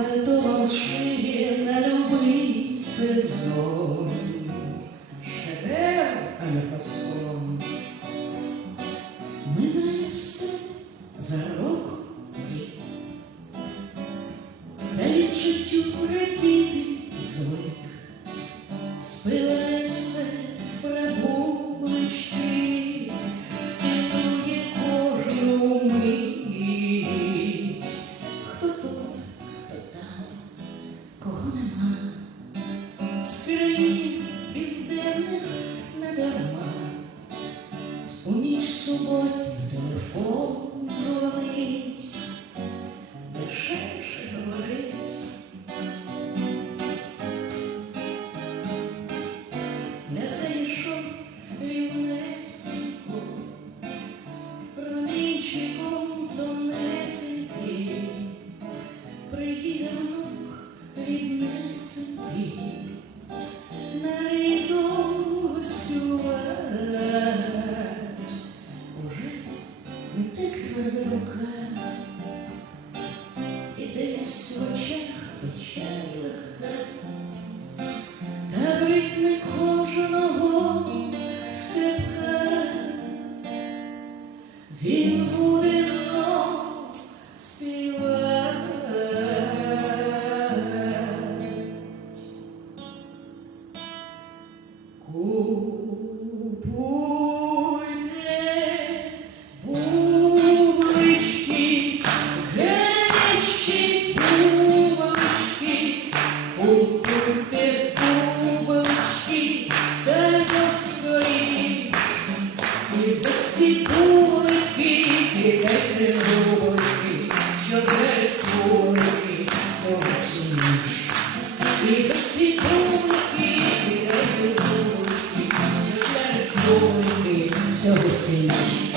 вам шиє на любий сезон. Шедевр, а не фасон. Минає все за рок рік. Та відчуттю радіти звик. Дарма. У ніч суботню телефон дзвонить, дешевше говорить. Не зайшов рівнесенько, промінчиком тонесенький, приїде внук ріднесенький, десь в очах печаль легка, та в ритмі кожного степка він буде знов співати. Купу Купите бубочки, да поскорей, І засібулики, кидайте бубочки, що дай сволики, це ваші ніж. І засібулики, кидайте бубочки, що дай сволики, це ваші ніж.